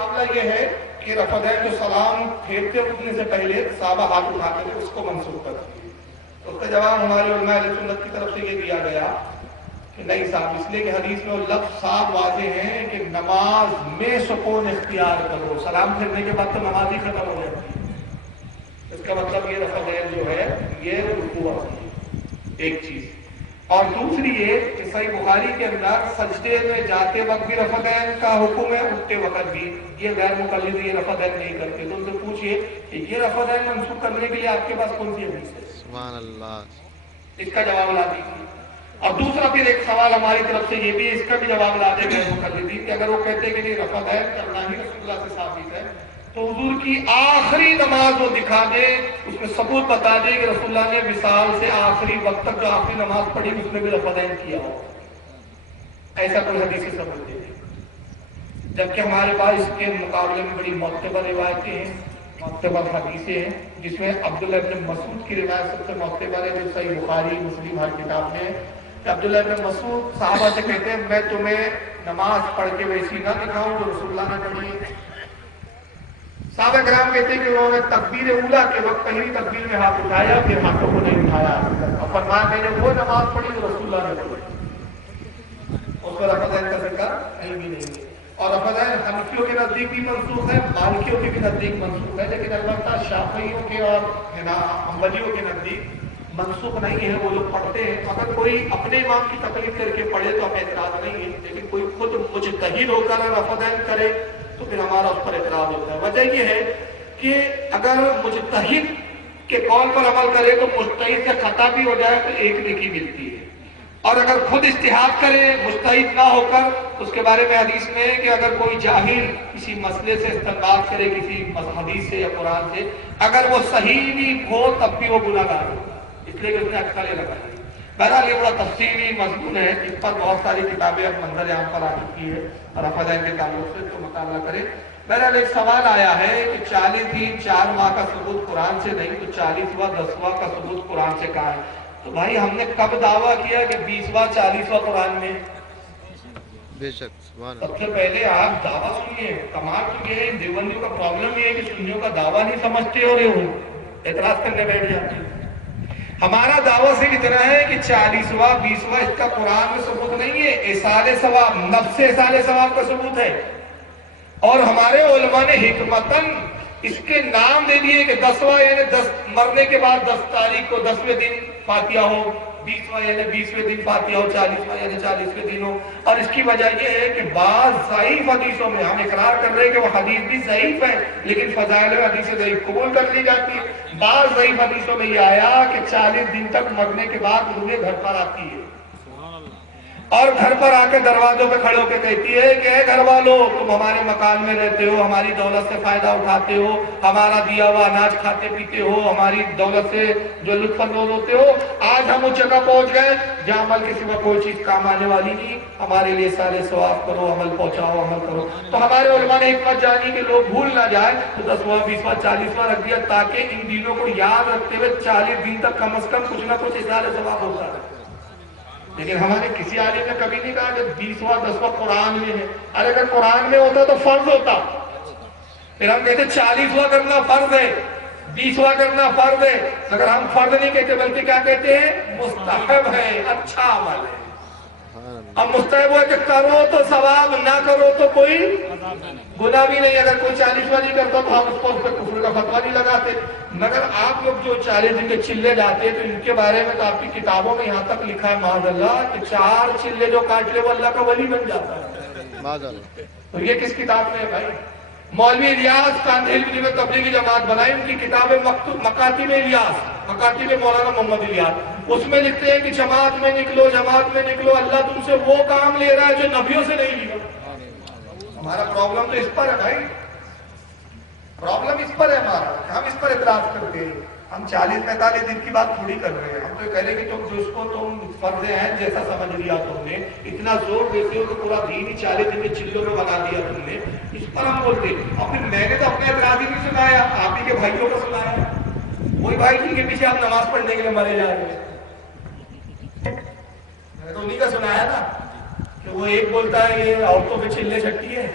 معاملہ یہ ہے کہ رفع دین جو سلام پھیرتے اٹھنے سے پہلے صحابہ ہاتھ اٹھاتے تھے، اس کو منسوخ کر دیا۔ اس کا جواب ہمارے علماء اہل سنت کی طرف سے یہ دیا گیا کہ نہیں صاحب، اس لیے کہ حدیث میں وہ لفظ صاف واضح ہے کہ نماز میں سکون اختیار کرو، سلام پھیرنے کے بعد تو نماز ہی ختم ہو جاتی ہے۔ اس کا مطلب یہ رفع دین جو ہے یہ رکوع ہے، ایک چیز۔ اور دوسری یہ کہ صحیح بخاری کے اندر سجدے میں جاتے وقت بھی رفع دین کا حکم ہے، اٹھتے وقت بھی۔ یہ غیر مقلد یہ رفع دین نہیں کرتے، تو ان سے پوچھئے کہ یہ رفع دین منسوخ کرنے کے لیے آپ کے پاس کون سی حدیث ہے؟ سبحان اللہ۔ اس کا جواب لا دیجیے۔ اور دوسرا پھر ایک سوال ہماری طرف سے یہ بھی ہے، اس کا بھی جواب لا دیں غیر مقلدین کہ اگر وہ کہتے ہیں کہ نہیں رفع دین کرنا ہی رسول اللہ سے ثابت ہے، تو حضور کی آخری نماز وہ دکھا دے، اس میں ثبوت بتا دے کہ رسول اللہ نے وصال سے آخری وقت تک جو آخری نماز پڑھی اس میں بھی رفع دین کیا ہو، ایسا کوئی حدیثی ثبوت دے دے۔ جبکہ ہمارے پاس اس کے مقابلے میں بڑی معتبر روایتیں ہیں، معتبر حدیثیں ہیں، جس میں عبداللہ ابن مسعود کی روایت سب سے معتبر ہے، جو صحیح بخاری مسلم ہر کتاب میں ہے کہ عبداللہ ابن مسعود صحابہ سے کہتے ہیں میں تمہیں نماز پڑھ کے ویسی نہ دکھاؤں جو رسول اللہ نے پڑھی ہے۔ صحابہ کرام کہتے ہیں کہ انہوں نے تکبیر اولیٰ کے وقت پہلی تکبیر میں ہاتھ اٹھایا، پھر ہاتھوں کو نہیں اٹھایا، اور فرمایا میں نے وہ نماز پڑھی جو رسول اللہ نے پڑھی، اس پر رفع دین کا ذکر کہیں بھی نہیں ہے۔ اور رفع دین حنفیوں کے نزدیک بھی منسوخ ہے، مالکیوں کے بھی نزدیک منسوخ ہے، لیکن البتہ شافعیوں کے اور حنبلیوں کے نزدیک منسوخ نہیں ہے، وہ لوگ پڑھتے ہیں۔ اگر کوئی اپنے امام کی تقلید کر کے پڑھے تو ہمیں اعتراض نہیں ہے، لیکن کوئی خود مجتہد ہو کر رفع دین کرے تو پھر ہمارا اس پر اعتراض ہوتا ہے۔ وجہ یہ ہے کہ اگر مجتہد کے قول پر عمل کرے تو مجتہد سے خطا بھی ہو جائے تو ایک نیکی ملتی ہے، اور اگر خود اجتہاد کرے مجتہد نہ ہو کر، اس کے بارے میں حدیث میں ہے کہ اگر کوئی جاہل کسی مسئلے سے استنباط کرے کسی حدیث سے یا قرآن سے، اگر وہ صحیح بھی ہو تب بھی وہ گناہگار ہوگا، اس لیے کہ اس نے اٹکلیں لگائی۔ بہرحال یہ بڑا تفصیلی مضمون ہے، اس پر بہت ساری کتابیں اب منظر عام پر آ چکی ہے، اور رفع دین کے تعلق سے تو مطالعہ کریں۔ بہرحال ایک سوال آیا ہے کہ 40 دن 4 ماہ کا ثبوت قرآن سے نہیں تو 40واں 10واں کا ثبوت قرآن سے کہاں ہے؟ تو بھائی ہم نے کب دعویٰ کیا کہ 20واں 40واں قرآن میں؟ بے شک سبحان سب اللہ۔ سے پہلے آپ دعویٰ سنیے۔ کمال تو یہ ہے دیوبندیوں کا پرابلم یہ ہے کہ سنیوں کا دعویٰ نہیں سمجھتے اور یہ اعتراض کرنے بیٹھ جاتے ہیں۔ ہمارا دعویٰ صرف اتنا ہے کہ 40واں 20واں اس کا قرآن میں ثبوت نہیں ہے، ایصال ثواب نفس ایصال ثواب کا ثبوت ہے، اور ہمارے علماء نے حکمتاً اس کے نام دے دیے کہ 10واں یعنی 10 مرنے کے بعد 10 تاریخ کو 10ویں دن فاتحہ ہو، 20واں یعنی 20ویں دن فاتحہ ہو، 40واں یعنی 40ویں دن ہو۔ اور اس کی وجہ یہ ہے کہ بعض ضعیف حدیثوں میں ہم اقرار کر رہے ہیں کہ وہ حدیث بھی ضعیف ہے لیکن فضائل حدیث ضعیف قبول کر لی جاتی ہے۔ بعض ضعیف حدیثوں میں یہ آیا کہ 40 دن تک مرنے کے بعد روح گھر پر آتی ہے، اور گھر پر آ کے دروازوں پہ کھڑے ہو کے کہتی ہے کہ اے گھر والوں تم ہمارے مکان میں رہتے ہو، ہماری دولت سے فائدہ اٹھاتے ہو، ہمارا دیا ہوا اناج کھاتے پیتے ہو، ہماری دولت سے جو لطف اندوز ہوتے ہو، آج ہم اس جگہ پہنچ گئے جہاں عمل کے سوا کوئی چیز کام آنے والی نہیں، ہمارے لیے سارے ثواب کرو، عمل پہنچاؤ، عمل کرو۔ تو ہمارے علماء نے حکمت جانی کہ لوگ بھول نہ جائیں تو 10واں 20واں 40واں رکھ دیا تاکہ ان دنوں کو یاد رکھتے ہوئے 40 دن تک کم از کم کچھ نہ کچھ اظہار ثواب ہوتا ہے۔ لیکن ہمارے کسی عالم نے کبھی نہیں کہا کہ 20واں 10واں قرآن میں ہے۔ اور اگر قرآن میں ہوتا تو فرض ہوتا، پھر ہم کہتے 40واں کرنا فرض ہے، 20واں کرنا فرض ہے۔ اگر ہم فرض نہیں کہتے بلکہ کیا کہتے ہیں؟ مستحب ہے، اچھا عمل ہے۔ اب مستحب ہے کہ کرو تو ثواب، نہ کرو تو کوئی گناہ بھی نہیں۔ اگر کوئی 40واں نہیں کرتا تو ہم اس کو اس پر کفر کا فتویٰ نہیں لگاتے۔ مگر آپ لوگ جو 40 دن کے چلے جاتے ہیں تو ان کے بارے میں تو آپ کی کتابوں میں یہاں تک لکھا ہے معاذ اللہ کہ 4 چلے جو کاٹ لے وہ اللہ کا ولی بن جاتا ہے۔ معاذ اللہ۔ تو یہ کس کتاب میں ہے بھائی؟ مولوی الیاس کاندھیلوی نے تبلیغی جماعت بنائی، ان کی کتاب ہے مکاتب الیاس، مکاتب مولانا محمد الیاس، اس میں لکھتے ہیں کہ جماعت میں نکلو، جماعت میں نکلو، اللہ تم سے وہ کام لے رہا ہے جو نبیوں سے نہیں لیا۔ ہمارا پرابلم تو اس پر ہے بھائی، پرابلم اس پر ہے ہمارا، ہم اس پر اعتراض کرتے ہیں۔ ہم 40-45 دن کی بات تھوڑی کر رہے ہیں، ہم تو یہ کہہ رہے ہیں کہ تم جس کو تم فرض ہیں جیسا سمجھ لیا تم نے، اتنا زور دیتے ہو کہ پورا دین ہی 40 دن کے چلوں میں بنا دیا تم نے، اس پر ہم بولتے ہیں۔ اور پھر میں نے تو اپنے اعتراض ہی نہیں سنایا، آپ ہی کے بھائیوں کو سنایا، وہی بھائی جن کے پیچھے آپ نماز پڑھنے کے لیے مرے جا رہے ہیں، میں نے تو انہی کا سنایا نا کہ وہ ایک بولتا ہے یہ عورتوں پہ چلے چھٹی ہے،